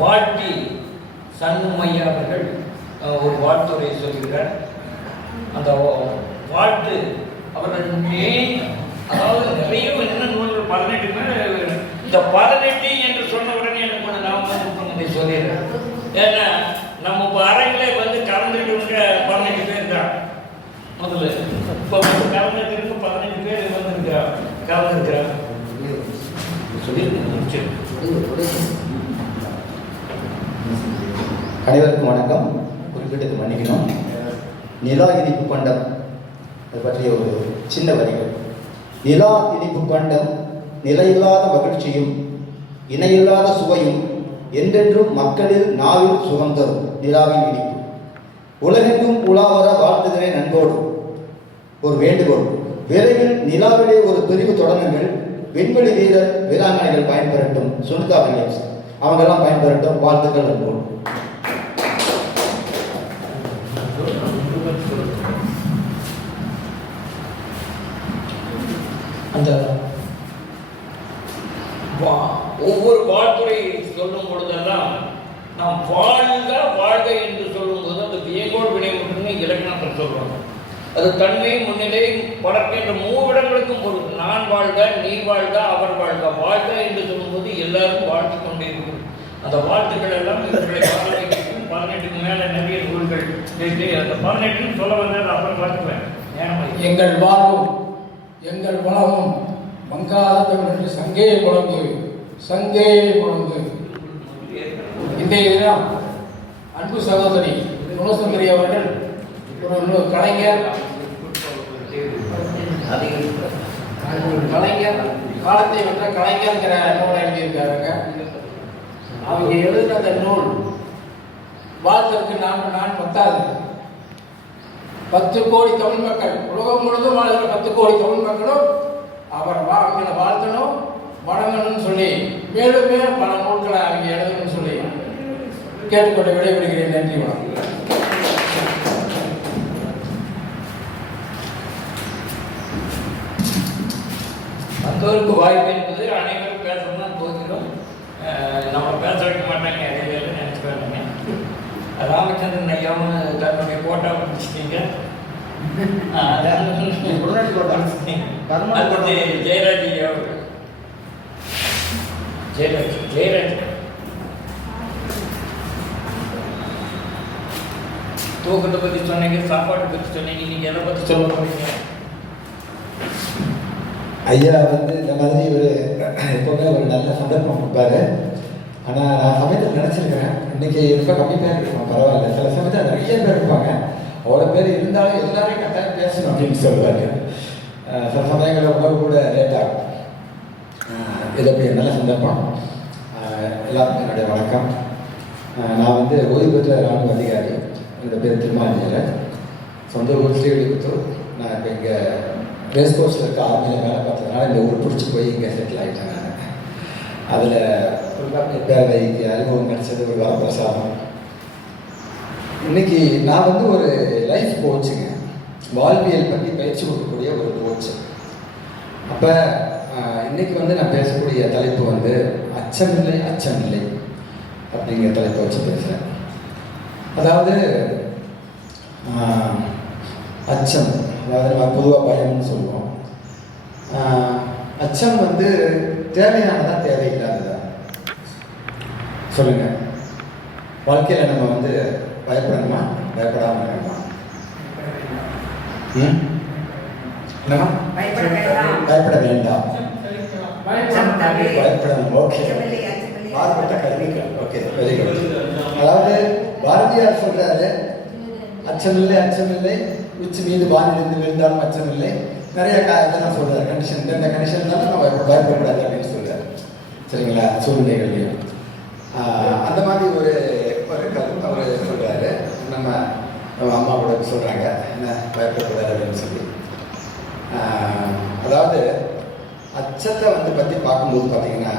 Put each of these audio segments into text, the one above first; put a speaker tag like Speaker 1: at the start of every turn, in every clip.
Speaker 1: வாழ்த்தி சண்முமையா அவர்கள் ஒரு வாழ்த்துரை சொல்கிறார். அந்த வாழ்த்து அவர்கள் அதாவது நிறைய என்ன நூல்கள் பதினெட்டு பேர் இந்த பதினெட்டு என்று சொன்ன உடனே எனக்கு ஒன்று ஞாபகம் பண்ணி சொல்லிடுறேன். ஏன்னா நம்ம இப்போ அறைகளே வந்து கலந்துட்டு பதினெட்டு பேர் தான். முதல்ல இப்போ வந்து கலந்துட்டு பதினெட்டு பேர் வந்திருக்கிறா கலந்துருக்கிறாங்க சொல்லியிருக்கேன் முடிச்சு
Speaker 2: அனைவருக்கும் வணக்கம். குறிப்பிட்டது மன்னிக்கணும். நிலா இனிப்பு பண்டம். அது பற்றிய ஒரு சின்ன வரிகள். நிலா இனிப்பு பண்டம் நிலையில்லாத மகிழ்ச்சியும் இணையில்லாத சுவையும் என்றென்றும் மக்களில் நாவில் சுகம் தரும் நிலாவின் இனிப்பு. உலகெங்கும் உலாவர வாழ்த்துகிறேன் நண்போடு. ஒரு வேண்டுகோள். விரைவில் நிலாவிலே ஒரு பிரிவு தொடங்குங்கள். விண்வெளி வீரர் வீராங்கனைகள் பயன்பெறட்டும். சுனிதா வில்லியம்ஸ். அவங்கெல்லாம் பயன்பெறட்டும். வாழ்த்துக்கள் நண்போடு.
Speaker 1: அந்த வா- ஒவ்வொரு வாழ்த்துறை சொல்லும் பொழுதெல்லாம் நாம் வாழ்க வாழ்க என்று சொல்லும்போது அந்த வியங்கோடு மட்டுமே இலக்கணத்தில் சொல்லுவாங்க. அது தன்மை முன்னிலை படர்ப்பு என்ற மூவிடங்களுக்கும் பொருள். நான் வாழ்க நீ வாழ்க அவர் வாழ்க வாழ்க என்று சொல்லும்போது எல்லாரும் வாழ்த்து கொண்டே இருக்கும் அந்த வாழ்த்துக்கள் எல்லாம் இவர்களை பதினெட்டுக்கும் பதினெட்டுக்கு மேலே நிறைய நூல்கள். அந்த பதினெட்டுன்னு சொல்ல வந்தது அப்புறம் பார்த்துக்குவேன்.
Speaker 3: எங்கள் வாழ்வும் எங்கள் பணமும் மங்காத என்று சங்கே குழம்பு சங்கே குழம்பு இன்றைய தினம் அன்பு சகோதரி குணசுந்தரி அவர்கள் ஒரு கலைஞர் ஒரு கலைஞர் காலத்தை வென்ற கலைஞர்ங்கிற நூலை எழுதியிருக்காருங்க அவங்க எழுதின அந்த நூல் வாழ்த்தற்கு நான் நான் பத்தாது. பத்து கோடி தமிழ் மக்கள். உலகம் முழுதும் வாழ்கிற பத்து கோடி தமிழ் மக்களும் அவர் வா அவங்களை வாழ்த்தணும் வணங்கணும்னு சொல்லி மேலும் மேலும் பல நூல்களை அவங்க எழுதணும்னு சொல்லி கேட்டுக்கொண்டு விடைபெறுகிறேன். நன்றி வணக்கம்.
Speaker 1: மற்றவருக்கு வாய்ப்பு என்பது அனைவரும் பேசணும் தான் நம்ம பேச வைக்க மாட்டாங்க இடையில நினச்சிப்பாருங்க ராமச்சந்திரன் ஐயாவும் தன்னுடைய கோட்டா முடிச்சுட்டீங்க. ஜெயராஜ் ஜெயராஜ் ஜெயராஜ். தூக்கத்தை பற்றி சொன்னீங்க சாப்பாட்டை பற்றி சொன்னீங்க நீங்கள் எதை பற்றி சொல்ல போறீங்க?
Speaker 2: ஐயா வந்து இந்த மாதிரி ஒரு எப்போவுமே ஒரு நல்ல சந்தர்ப்பம் கொடுப்பாரு. ஆனால் நான் சமயத்தில் நினச்சிருக்கிறேன். இன்னைக்கு ரொம்ப கம்மி பேர் இருப்போம் பரவாயில்ல. சில சமயத்தில் நிறைய பேர் இருப்பாங்க. அவ்வளோ பேர் இருந்தாலும் எல்லாரையும் கட்டாயம் பேசணும் அப்படின்னு சொல்லுவாங்க. சில சமயங்களில் உணவு கூட லேட் இதை போய் நல்ல சந்தர்ப்பம். எல்லாருக்கும் என்னுடைய வணக்கம். நான் வந்து ஓய்வு பெற்ற ராணுவ அதிகாரி. என்னோட பேர் திருமாஞ்சல சொந்த ஊர் ஸ்ரீவில்லிபுத்தூர். நான் இப்போ இங்கே ரேஸ் கோர்ஸில் இருக்க ஆர்மியில் வேலை பார்த்ததுனால இந்த ஊர் பிடிச்சி போய் இங்கே செட்டில் ஆகிட்டேன் நான். அதில் ஒரு பேர் பேரவைக்கு அனுபவம் கிடைச்சது ஒரு வரப்பிரசாதம். இன்னைக்கு நான் வந்து ஒரு லைஃப் கோச்சுங்க வாழ்வியல் பற்றி பயிற்சி கொடுக்கக்கூடிய ஒரு கோச்சு அப்போ இன்னைக்கு வந்து நான் பேசக்கூடிய தலைப்பு வந்து அச்சமில்லை அச்சமில்லை அப்படிங்கிற தலைப்பை வச்சு பேசுகிறேன் அதாவது அச்சம் அதாவது நம்ம பொதுவாக பயம்னு சொல்லுவோம். அச்சம் வந்து தேவையானதா தேவையில்லாததா? சொல்லுங்க. வாழ்க்கையில் நம்ம வந்து பயப்படணுமா பயப்படாம இருக்கணுமா என்னமா
Speaker 4: பயப்பட வேண்டாம்.
Speaker 2: பயப்படணும் ஓகே.
Speaker 4: அச்சமில்லை,
Speaker 2: கல்விகள். ஓகே வெரி குட் அதாவது பாரதியார் சொல்றாரு அச்சமில்லை அச்சமில்லை உச்சி மீது வானிலிருந்து விழுந்தாலும் அச்சமில்லை. நிறைய கா- இதெல்லாம் சொல்றாரு கண்டிஷன் இந்த கண்டிஷன் தான் நம்ம பயப்பட- பயப்படக்கூடாது அப்படின்னு சொல்றாரு. சரிங்களா? சூழ்நிலைகள்லையும். அந்த மாதிரி ஒரு அவர் சொல்றாரு. நம்ம அம்மா கூட சொல்றாங்க என்ன பயப்படக்கூடாது அப்படின்னு சொல்லி. அதாவது அச்சத்தை வந்து பற்றி பார்க்கும்போது பார்த்தீங்கன்னா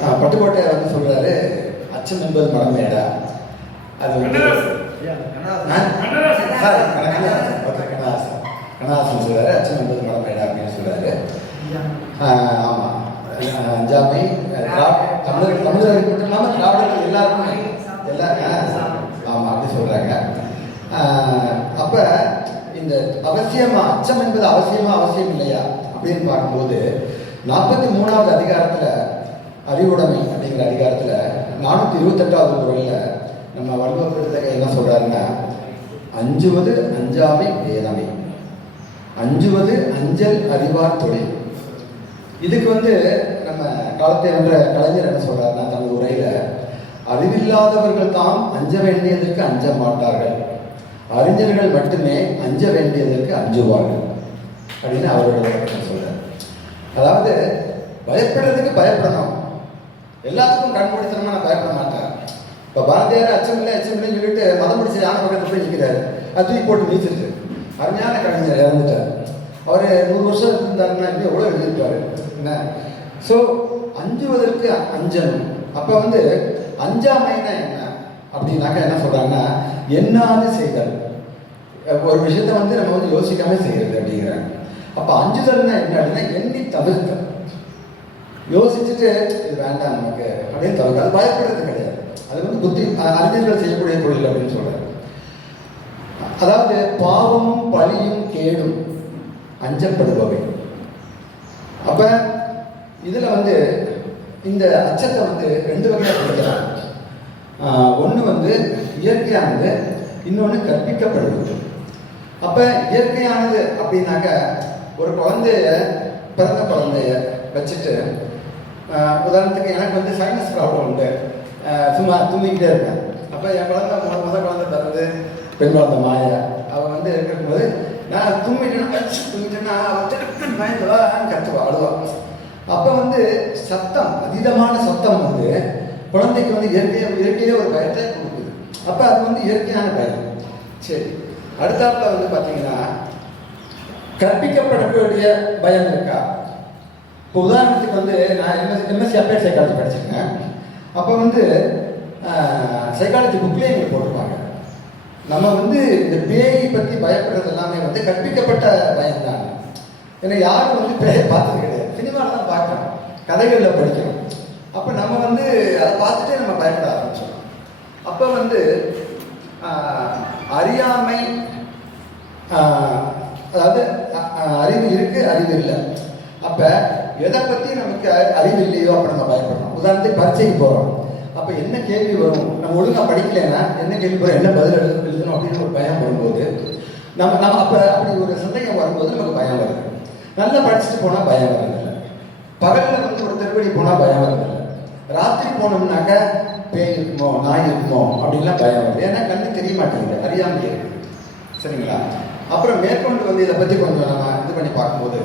Speaker 2: ஆஹ் பட்டுக்கோட்டை வந்து சொல்றாரு அச்சம் என்பது மரமேடா அது வந்து கண்ணதாசன். கண்ணதாசன். சொல்றாரு அச்சம் என்பது மரமேடா அப்படின்னு சொல்றாரு. ஆஹ் ஆமா. ஆஹ் அஞ்சாமை திராவிட தமிழர் தமிழர்களுக்கு மட்டும் இல்லாமல் திராவிடர்கள் எல்லாருக்குமே எல்லா ஆமாம் அப்படி சொல்கிறாங்க அப்போ இந்த அவசியமா அச்சம் என்பது அவசியமா அவசியம் இல்லையா? அப்படின்னு பார்க்கும்போது நாற்பத்தி மூணாவது அதிகாரத்தில் அறிவுடைமை அப்படிங்கிற அதிகாரத்தில் நானூற்றி இருபத்தெட்டாவது குரலில் நம்ம வள்ளுவப்படுத்த என்ன சொல்கிறாருன்னா அஞ்சுவது அஞ்சாமை வேதனை அஞ்சுவது அஞ்சல் அறிவார் தொழில். இதுக்கு வந்து நம்ம காலத்தை என்ற கலைஞர் என்ன சொல்றாருன்னா தனது உரையில அறிவில்லாதவர்கள் தாம் அஞ்ச வேண்டியதற்கு அஞ்ச மாட்டார்கள். அறிஞர்கள் மட்டுமே அஞ்ச வேண்டியதற்கு அஞ்சுவார்கள். அப்படின்னு அவரோட சொல்றார். அதாவது பயப்படுறதுக்கு பயப்படணும். எல்லாத்துக்கும் கண்மூடித்தனமா நான் பயப்பட மாட்டேன். இப்போ பாரதியார் அச்சமில்லை அச்சமில்லைன்னு சொல்லிட்டு மதம் பிடிச்ச யானை பக்கத்தில் போய் நிற்கிறாரு அது தூக்கி போட்டு நீச்சிருக்கு அருமையான கலைஞர் இறந்துட்டார். அவர் நூறு வருஷம் இருந்தாருன்னா இன்னும் எவ்வளோ எழுதியிருப்பாரு? என்ன? ஸோ அஞ்சுவதற்கு அஞ்சணும் அப்போ வந்து அஞ்சாமைன்னா என்ன? அப்படின்னாக்கா என்ன சொல்கிறாங்கன்னா என்னாது செய்தல். ஒரு விஷயத்தை வந்து நம்ம வந்து யோசிக்காம செய்கிறது அப்படிங்கிறாங்க அப்போ அஞ்சுதல்னா என்ன அப்படின்னா எண்ணி தவிர்த்தல். யோசிச்சுட்டு இது வேண்டாம் நமக்கு அப்படின்னு தவிர்க்க. அது பயப்படுறது கிடையாது. அது வந்து புத்தி அறிஞர்கள் செய்யக்கூடிய தொழில் அப்படின்னு சொல்றாரு அதாவது பாவமும் பழியும் கேடும் அஞ்சப்படுபவை. அப்போ இதில் வந்து இந்த அச்சத்தை வந்து ரெண்டு வகையாக பிரிக்கலாம். ஒன்று வந்து இயற்கையானது இன்னொன்று கற்பிக்கப்படுவது. அப்போ இயற்கையானது அப்படின்னாக்க ஒரு குழந்தைய பிறந்த குழந்தைய வச்சுட்டு உதாரணத்துக்கு எனக்கு வந்து சைனஸ் ப்ராப்ளம் உண்டு. சும்மா தூங்கிக்கிட்டே இருப்பேன். அப்போ என் குழந்தை முத முத குழந்தை பிறந்து பெண் குழந்தை மாயா. அவள் வந்து இருக்கும்போது நான் தூங்கிட்டேன்னா அடிச்சு தூங்கிட்டேன்னா அவள் திருப்பி பயந்துவான்னு கத்துவா அழுவா. அப்போ வந்து சத்தம் அதீதமான சத்தம் வந்து குழந்தைக்கு வந்து இயற்கையை இயற்கையிலே ஒரு பயத்தை கொடுக்குது. அப்போ அது வந்து இயற்கையான பயம். சரி. அடுத்தாப்புல வந்து பார்த்தீங்கன்னா கற்பிக்கப்படக்கூடிய பயம் இருக்கா? இப்போ உதாரணத்துக்கு வந்து நான் எம்எஸ் எம்எஸ்சி அப்ளைட் சைக்காலஜி படிச்சிருக்கேன். அப்போ வந்து சைக்காலஜி புக்லேயே எங்களுக்கு போட்டிருப்பாங்க. நம்ம வந்து இந்த பேயை பற்றி பயப்படுறது எல்லாமே வந்து கற்பிக்கப்பட்ட பயம் தான். ஏன்னா யாரும் வந்து பேயை பார்த்தது கிடையாது. சினிமாவில் தான் பார்க்குறோம் கதைகளில் படிக்கிறோம் அப்போ நம்ம வந்து அதை பார்த்துட்டே நம்ம பயப்பட ஆரம்பிச்சோம் அப்போ வந்து அறியாமை அதாவது அறிவு இருக்குது அறிவு இல்லை. அப்போ எதை பற்றி நமக்கு அறிவு இல்லையோ அப்போ நம்ம பயப்படுறோம் உதாரணத்துக்கு பரீட்சைக்கு போகிறோம் அப்போ என்ன கேள்வி வரும்? நம்ம ஒழுங்காக படிக்கலைன்னா என்ன கேள்வி வரும்? என்ன பதில் எழுத எழுதணும் அப்படின்னு ஒரு பயம் வரும்போது நம்ம நம்ம அப்போ அப்படி ஒரு சந்தேகம் வரும்போது நமக்கு பயம் வருது. நல்லா படிச்சுட்டு போனால் பயம் வருது. பகலில் வந்து ஒரு தெருவடி போனால் பயம் வருதில்லை ராத்திரி போனோம்னாக்க பேய் இருக்குமோ நாய் இருக்குமோ அப்படின்லாம் பயம் வருது. ஏன்னா கண்ணு தெரிய மாட்டேங்குது அறியாமையே சரிங்களா? அப்புறம் மேற்கொண்டு வந்து இதை பற்றி கொஞ்சம் நம்ம இது பண்ணி பார்க்கும்போது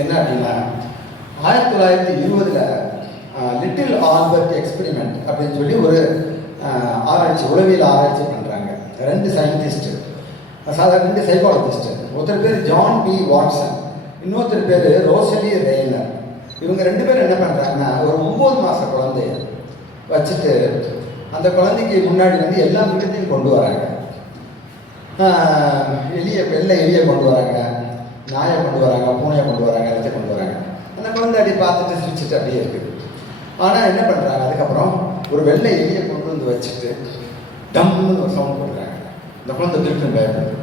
Speaker 2: என்ன அப்படின்னா ஆயிரத்தி தொள்ளாயிரத்தி இருபதில் லிட்டில் ஆல்பர்ட் எக்ஸ்பெரிமெண்ட் அப்படின்னு சொல்லி ஒரு ஆராய்ச்சி உளவியல் ஆராய்ச்சி பண்ணுறாங்க ரெண்டு சயின்டிஸ்ட் சாதாரண ரெண்டு சைக்காலஜிஸ்ட் ஒருத்தர் பேர் ஜான் பி வாட்சன் இன்னொருத்தர் பேர் ரோசலி ரெய்லர் இவங்க ரெண்டு பேரும் என்ன பண்ணுறாங்கன்னா ஒரு ஒம்பது மாத குழந்தைய வச்சுட்டு அந்த குழந்தைக்கு முன்னாடி வந்து எல்லா மிருகத்தையும் கொண்டு வராங்க. ஆஹ் எலிய வெள்ளை எலியை கொண்டு வராங்க நாயை கொண்டு வராங்க பூனையை கொண்டு வராங்க எல்லாத்தையும் கொண்டு வராங்க. அந்த குழந்தை அப்படி பார்த்துட்டு சிரிச்சுட்டு அப்படியே இருக்குது ஆனால் என்ன பண்ணுறாங்க அதுக்கப்புறம் ஒரு வெள்ளை எலியை கொண்டு வந்து வச்சுட்டு டம்னு ஒரு சவுண்ட் கொடுக்குறாங்க இந்த குழந்தை திருட்டு பயப்படுது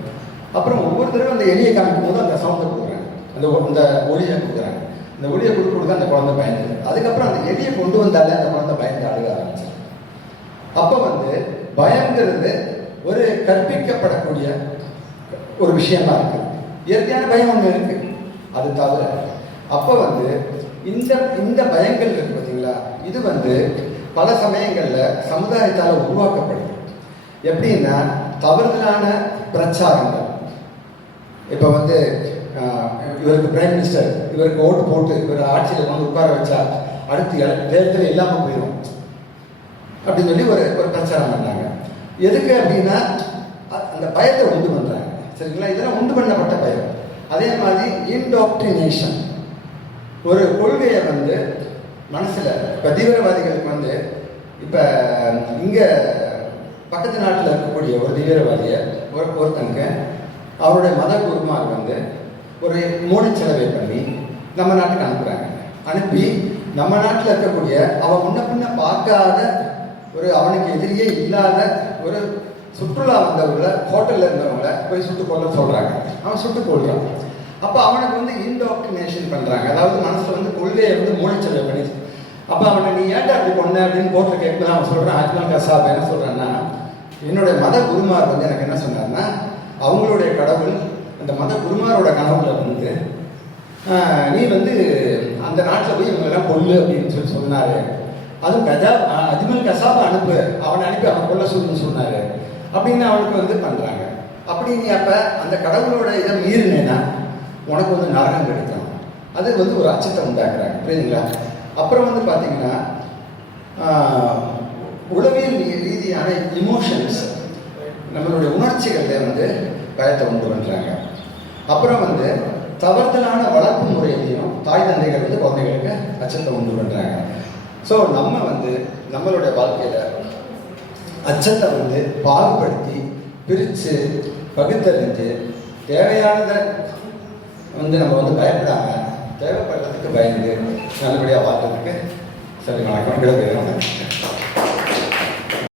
Speaker 2: அப்புறம் ஒவ்வொரு தடவை அந்த எலியை காமிக்கும் போது அந்த சவுண்டை கொடுக்குறாங்க அந்த அந்த ஒளியை கொடுக்குறாங்க இந்த ஒளியை கொடுக்க கொடுக்க அந்த குழந்தை பயந்து அதுக்கப்புறம் அந்த எலியை கொண்டு வந்தாலே அந்த குழந்தை பயந்து அழுக ஆரம்பிச்சு அப்போ வந்து பயங்கிறது ஒரு கற்பிக்கப்படக்கூடிய ஒரு விஷயமா இருக்கு. இயற்கையான பயம் ஒன்று இருக்கு. அது தவிர அப்போ வந்து இந்த இந்த பயங்கள் இருக்கு பார்த்தீங்களா இது வந்து பல சமயங்களில் சமுதாயத்தால் உருவாக்கப்படுது. எப்படின்னா தவறுதலான பிரச்சாரங்கள். இப்போ வந்து இவருக்கு பிரைம் மினிஸ்டர் இவருக்கு ஓட்டு போட்டு இவர் ஆட்சியில் வந்து உட்கார வச்சா அடுத்து தேர்தல் இல்லாமல் போயிடும் அப்படின்னு சொல்லி ஒரு ஒரு பிரச்சாரம் பண்ணாங்க. எதுக்கு அப்படின்னா அந்த பயத்தை உண்டு பண்ணுறாங்க சரிங்களா? இதெல்லாம் உண்டு பண்ணப்பட்ட பயம். அதே மாதிரி இன்டாக்டினேஷன் ஒரு கொள்கையை வந்து மனசில் இப்போ தீவிரவாதிகளுக்கு வந்து இப்போ இங்கே பக்கத்து நாட்டில் இருக்கக்கூடிய ஒரு தீவிரவாதியை ஒரு ஒருத்தங்க அவருடைய மத குருமார் வந்து ஒரு மூளைச்சலவை பண்ணி நம்ம நாட்டுக்கு அனுப்புறாங்க. அனுப்பி நம்ம நாட்டில் இருக்கக்கூடிய அவன் முன்ன பின்ன பார்க்காத ஒரு அவனுக்கு எதிரியே இல்லாத ஒரு சுற்றுலா வந்தவங்கள ஹோட்டலில் இருந்தவங்கள போய் சுட்டு கொள்ள சொல்கிறாங்க அவன் சுட்டு கொள்கிறான் அப்போ அவனுக்கு வந்து இன்டாக்டினேஷன் பண்ணுறாங்க அதாவது மனசில் வந்து கொள்ளையை வந்து மூளைச்சலை பண்ணி அப்போ அவனை நீ ஏன்டா அப்படி பொண்ணு? அப்படின்னு கோர்ட்ல கேட்கலாம் அவன் சொல்கிறான் அஜ்மல் கசாப் என்ன சொல்கிறான்னா என்னுடைய மத குருமார் வந்து எனக்கு என்ன சொன்னார்னா அவங்களுடைய கடவுள் அந்த மத குருமாரோட கனவுல வந்து நீ வந்து அந்த நாட்டில் போய் இவங்கெல்லாம் கொல்லு அப்படின்னு சொல்லி சொன்னாரு. அதுவும் கஜா அஜ்மல் கசாப் அனுப்பு அவனை அனுப்பி அவன் கொல்ல சொல்லுன்னு சொன்னாரு. அப்படின்னு அவனுக்கு வந்து பண்றாங்க. அப்படி நீ அப்ப அந்த கடவுளோட இதை மீறினேன்னா உனக்கு வந்து நரகம் கிடைக்கும். அது வந்து ஒரு அச்சத்தை உண்டாக்குறாங்க. புரியுதுங்களா? அப்புறம் வந்து பார்த்தீங்கன்னா உளவியல் ரீதியான இமோஷன்ஸ் நம்மளுடைய உணர்ச்சிகளில் வந்து பயத்தை உண்டு பண்ணுறாங்க அப்புறம் வந்து தவறுதலான வளர்ப்பு முறையிலையும் தாய் தந்தைகள் வந்து குழந்தைகளுக்கு அச்சத்தை உண்டு பண்ணுறாங்க ஸோ நம்ம வந்து நம்மளுடைய வாழ்க்கையில் அச்சத்தை வந்து பாகுபடுத்தி பிரித்து பகுத்தறிஞ்சு தேவையானதை வந்து நம்ம வந்து பயப்படாம தேவைப்படுறதுக்கு பயந்து நல்லபடியாக வாழ்றதுக்கு சரி வணக்கம் விடைபெறுகிறோம்